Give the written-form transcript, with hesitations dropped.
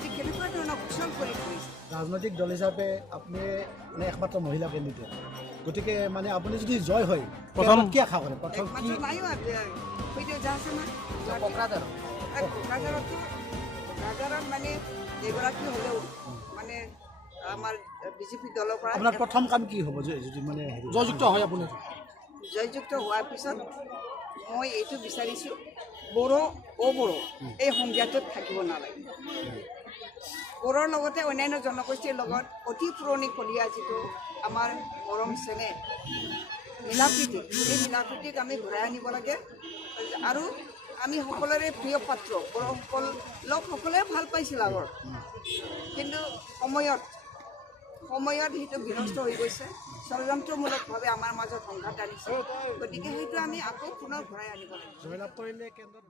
আজি কেনেকুৱা ধৰণৰ কুশল কৰি কৰিছে। ৰাজনৈতিক দল হিচাপে আপুনি মানে একমাত্ৰ মহিলা কেণ্ডিডেট, গতিকে মানে আপুনি যদি জয় হয় প্ৰথম কি আশা কৰে? প্ৰথম কি নাইও সেইটো যা আছে না কোকৰাঝাৰত মানে এগৰাকী হ'লেও মানে আমাৰ বিজেপি দলৰ পৰা আপোনাৰ প্ৰথম কাম কি হ'ব যদি মানে জয়যুক্ত হয়? আপুনি জয়যুক্ত হোৱাৰ পিছত মই এইটো বিচাৰিছোঁ, বড়ো অবড়ো এই সংজ্ঞাটোত থাকিব নালাগে। বড়োৰ লগতে অন্যান্য জনগোষ্ঠীৰ লগত অতি পুৰণিকলীয়া যিটো আমাৰ মৰম চেনেহ মিলাপ্ৰীতি, এই মিলাপ্ৰীতিক আমি ঘূৰাই আনিব লাগে। আৰু আমি সকলোৰে প্ৰিয় পাত্ৰ, বড়োসকল লোকসকলে ভাল পাইছিল আগৰ, কিন্তু সময়ত সেইটো বিনষ্ট হৈ গৈছে। ষড়যন্ত্ৰমূলকভাৱে আমাৰ মাজত সংঘাত আনিছে। গতিকে সেইটো আমি আকৌ পুনৰ ঘূৰাই আনিব লাগে। জয়লাভ কৰিলে কেন্দ্ৰত